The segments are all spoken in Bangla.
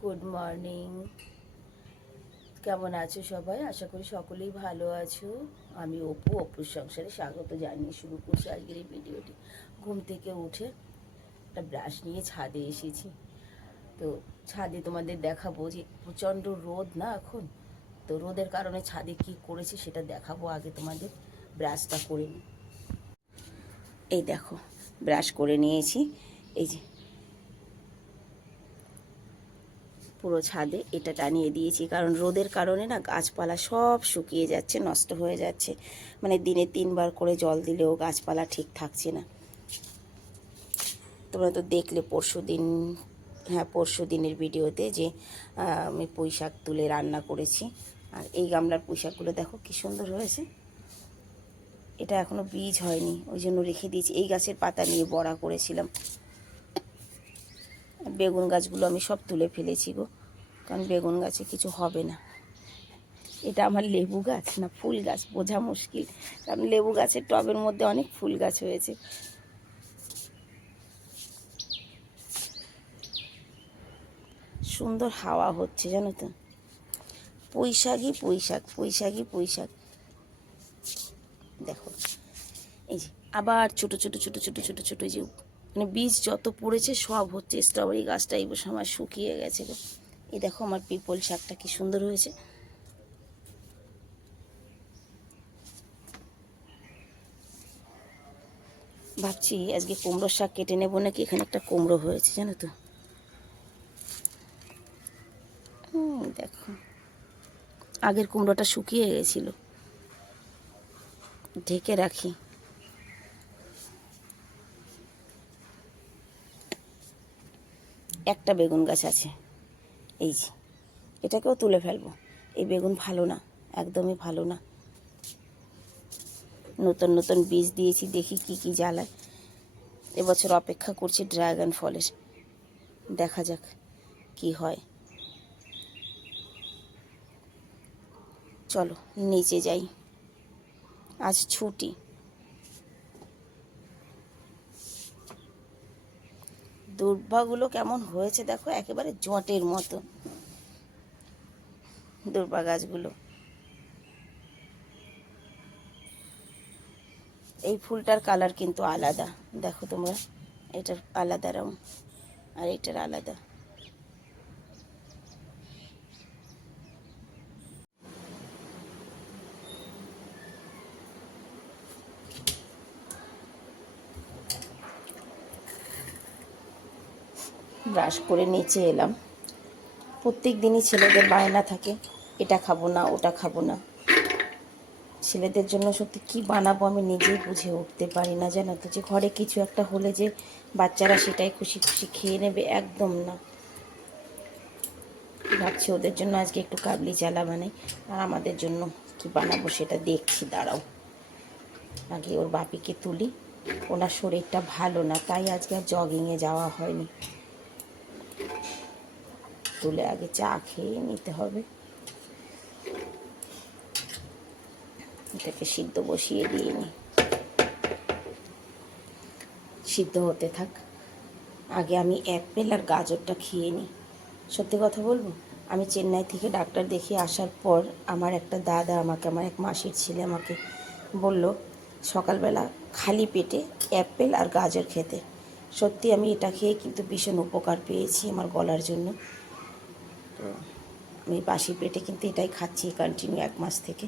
গুড মর্নিং কেমন আছো সবাই? আশা করি সকলেই ভালো আছো। আমি অপু, অপুর সংসারে স্বাগত জানিয়ে শুরু করছি আজকের এই ভিডিওটি। ঘুম থেকে উঠে একটা ব্রাশ নিয়ে ছাদে এসেছি। তো ছাদে তোমাদের দেখাবো যে প্রচণ্ড রোদ না এখন? তো রোদের কারণে ছাদে কি করেছি সেটা দেখাবো আগে তোমাদের ব্রাশটা করে নিই। এই দেখো ব্রাশ করে নিয়েছি। এই যে পুরো ছাদে এটা টানিয়ে দিয়েছি। কারণ রোদের কারণে না গাছপালা সব শুকিয়ে যাচ্ছে, নষ্ট হয়ে যাচ্ছে। মানে দিনে তিনবার করে জল দিলেও গাছপালা ঠিক থাকছে না। তোমরা তো দেখলে পরশু দিন হ্যাঁ পরশু দিনের ভিডিওতে যে আমি পুঁই শাক তুলে রান্না করেছি। আর এই গামলার পুঁই শাকগুলো দেখো কি সুন্দর হয়েছে। এটা এখনও বীজ হয়নি, ওই জন্য রেখে দিয়েছি। এই গাছের পাতা নিয়ে বড়া করেছিলাম। বেগুন গাছগুলো আমি সব তুলে ফেলেছি গো। কারণ বেগুন গাছে কিছু হবে না। এটা আমার লেবু গাছ না ফুল গাছ, বোঝা মুশকিল। কারণ লেবু গাছের টবের মধ্যে অনেক ফুল গাছ হয়েছে। সুন্দর হাওয়া হচ্ছে, জানো তো। পুঁই শাকই পুঁই শাক পুঁই শাকই পুঁই শাক দেখো, এই যে আবার ছোট ছোট ছোট ছোট ছোট ছোট যে মানে বীজ যত পড়েছে সব হচ্ছে স্ট্রবেরি গাছটা এই সময় শুকিয়ে গেছে গো। এই দেখো আমার পিপল শাকটা কি সুন্দর হয়েছে। ভাবছি আজকে কুমড়োর শাক কেটে নেব নাকি? এখানে একটা কুমড়ো হয়েছে, জানো তো। দেখো। আগের কুমড়োটা শুকিয়ে গেছিল। ঢেকে রাখি। একটা বেগুন গাছ আছে। এই যে, এটাকেও তুলে ফেলব। এই বেগুন ভালো না, একদমই ভালো না। নতুন নতুন বীজ দিয়েছি, দেখি কি কি জ্বালায়। এবছর অপেক্ষা করছি ড্রাগন ফলের। দেখা যাক কি হয়। চলো, নিচে যাই। আজ ছুটি। দুর্বাগুলো কেমন হয়েছে দেখো? একেবারে জটের মতো। দুর্বা গাছগুলো। এই ফুলটার কালার কিন্তু আলাদা। দেখো তোমরা, এটার আলাদা রং আর এটার আলাদা। ব্রাশ করে নিচে এলাম। প্রত্যেক দিনই ছেলেদের বায়না থাকে, এটা খাব না, ওটা খাব না। ছেলেদের জন্য সত্যি কি বানাবো আমি নিজেই বুঝে উঠতে পারি না, জানো তো? যে ঘরে কিছু একটা হলে যে বাচ্চারা সেটাই খুশি খুশি খেয়ে নেবে, একদম না। ভাবছি ওদের জন্য আজকে একটু কাবলি চালা বানাই, আর আমাদের জন্য কি বানাবো সেটা দেখছি, দাঁড়াও। আগে ওর বাপিকে তুলি, ওনার শরীরটা ভালো না, তাই আজকে আর জগিংয়ে যাওয়া হয়নি। তুলে আগে চা খেয়ে নিতে হবে। এটাকে সিদ্ধ বসিয়ে দিয়ে নি। সিদ্ধ হতে থাক। আগে আমি অ্যাপেল আর গাজরটা খেয়ে নিই সত্যি কথা বলব, আমি চেন্নাই থেকে ডাক্তার দেখিয়ে আসার পর আমার একটা দাদা আমাকে, আমার এক মাসির ছেলে আমাকে বলল, সকালবেলা খালি পেটে অ্যাপেল আর গাজর খেতে। সত্যি আমি এটা খেয়ে কিন্তু ভীষণ উপকার পেয়েছি আমার গলার জন্য। তো আমি বাসি পেটে কিন্তু এটাই খাচ্ছি কন্টিনিউ এক মাস থেকে।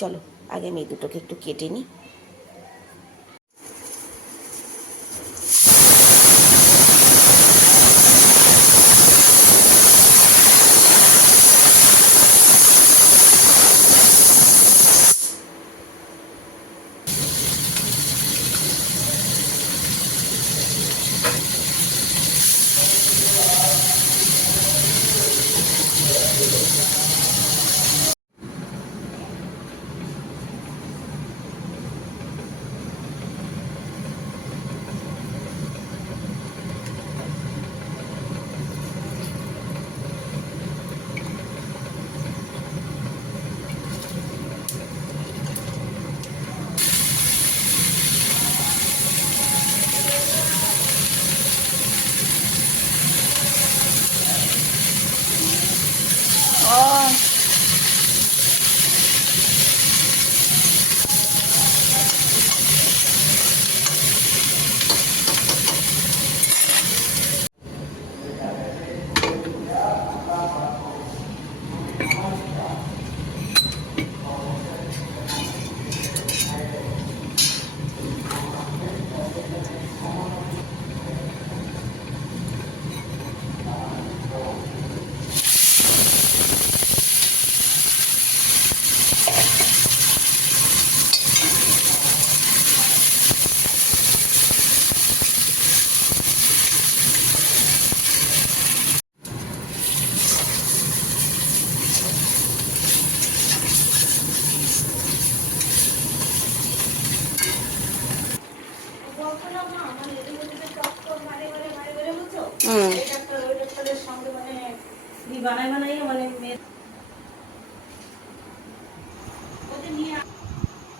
চলো, আগে আমি এই দুটোকে একটু কেটে নিই।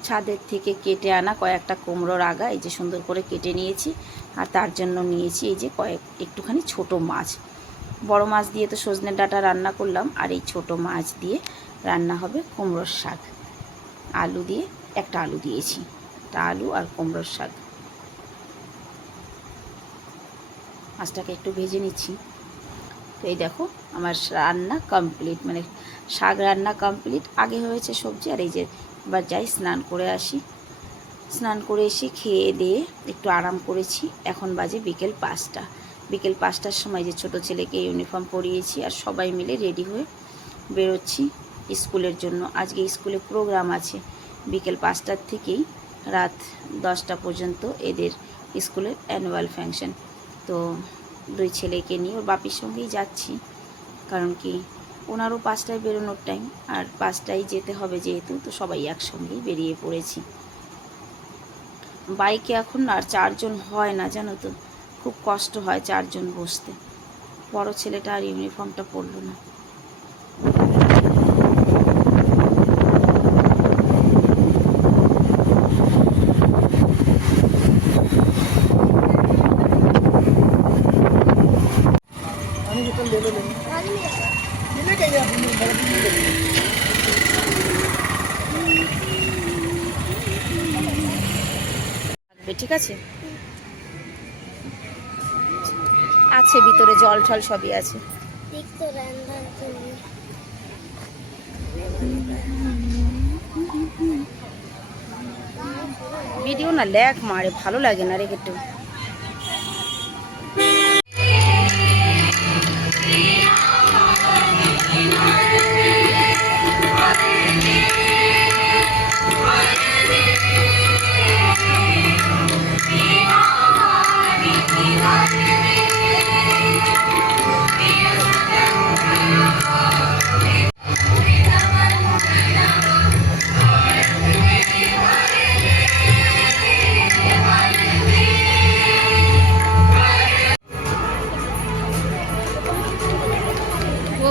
ছাদের থেকে কেটে আনা কয়েকটা কুমড়োর আগা, এই যে সুন্দর করে কেটে নিয়েছি, আর তার জন্য নিয়েছি এই যে কয়েক, একটুখানি ছোট মাছ। বড় মাছ দিয়ে তো সজনে ডাটা রান্না করলাম, আর এই ছোট মাছ দিয়ে রান্না হবে কুমড়োর শাক। আলু দিয়ে, একটা আলু দিয়েছি, একটা আলু আর কুমড়োর শাক। মাছটাকে একটু ভেজে নিচ্ছি। তো এই দেখো, আমার রান্না কমপ্লিট মানে শাক রান্না কমপ্লিট। আগে হয়েছে সবজি, আর এই যে এবার যাই স্নান করে আসি। স্নান করে এসে খেয়ে দিয়ে একটু আরাম করেছি। এখন বাজে বিকেল পাঁচটা। বিকেল পাঁচটার সময় যে ছোট ছেলেকে ইউনিফর্ম পরিয়েছি, আর সবাই মিলে রেডি হয়ে বেরোচ্ছি স্কুলের জন্য। আজকে স্কুলে প্রোগ্রাম আছে। বিকেল পাঁচটার থেকেই রাত দশটা পর্যন্ত এদের স্কুলের অ্যানুয়াল ফাংশন। তো দুই ছেলেকে নিয়ে ওর বাপির সঙ্গেই যাচ্ছি। কারণ কি, ওনারও পাঁচটায় বেরোনোর টাইম আর পাঁচটায় যেতে হবে যেহেতু, তো সবাই একসঙ্গেই বেরিয়ে পড়েছি। বাইকে এখন আর চারজন হয় না, জানো তো? খুব কষ্ট হয় চারজন বসতে। বড় ছেলেটা আর ইউনিফর্মটা পরলো না। ঠিক আছে? আছে, ভিতরে জল টল সবই আছে। ভিডিও না ল্যাগ মারে, ভালো লাগে না রে একটু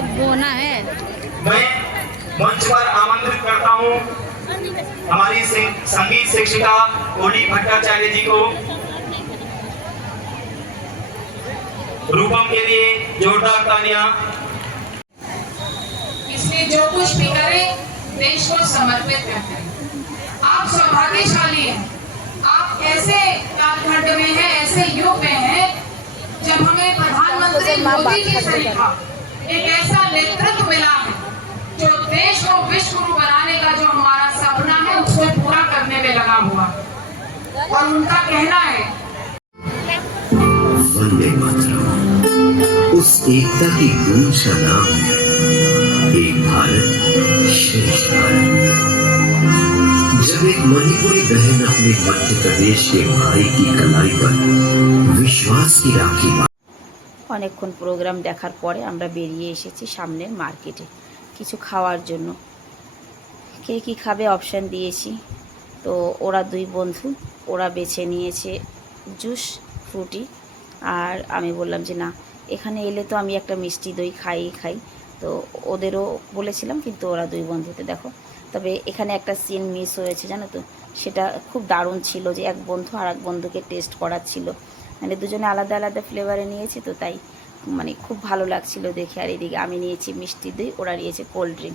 बोना है। मैं मंच पर आमंत्रित करता हूँ हमारी संगीत शिक्षिका ओली भट्टाचार्य जी को। रूपम के लिए जोरदार तालियाँ। इसलिए जो कुछ भी करें देश को समर्पित करते हैं। आप सौभाग्यशाली हैं। आप ऐसे कालखंड में हैं ऐसे युग में हैं जब हमें प्रधानमंत्री मोदी जी से लिखा एक ऐसा नेतृत्व मिला है जो देश को विश्व गुरु बनाने का जो हमारा सपना है, उसको पूरा करने में लगा हुआ और उनका कहना है उस एकता की गूंज का नाम है, एक भारत श्रेष्ठ भारत। जब एक मणिपुरी बहन अपने मध्य प्रदेश के भाई की कलाई पर विश्वास की राखी অনেকক্ষণ প্রোগ্রাম দেখার পরে আমরা বেরিয়ে এসেছি সামনের মার্কেটে কিছু খাওয়ার জন্য। কে কী খাবে অপশান দিয়েছি। তো ওরা দুই বন্ধু, ওরা বেছে নিয়েছে জুস ফ্রুটি আর আমি বললাম যে না, এখানে এলে তো আমি একটা মিষ্টি দই খাই খাই। তো ওদেরও বলেছিলাম কিন্তু ওরা দুই বন্ধুতে দেখো। তবে এখানে একটা সিন মিস হয়েছে জানো তো? সেটা খুব দারুণ ছিল যে এক বন্ধু আর এক বন্ধুকে টেস্ট করার করাচ্ছিল। মানে দুজনে আলাদা আলাদা ফ্লেভারে নিয়েছি তো তাই মানে খুব ভালো লাগছিল দেখে। আর এদিকে আমি নিয়েছি মিষ্টি দই, ওরা নিয়েছে কোল্ড ড্রিঙ্ক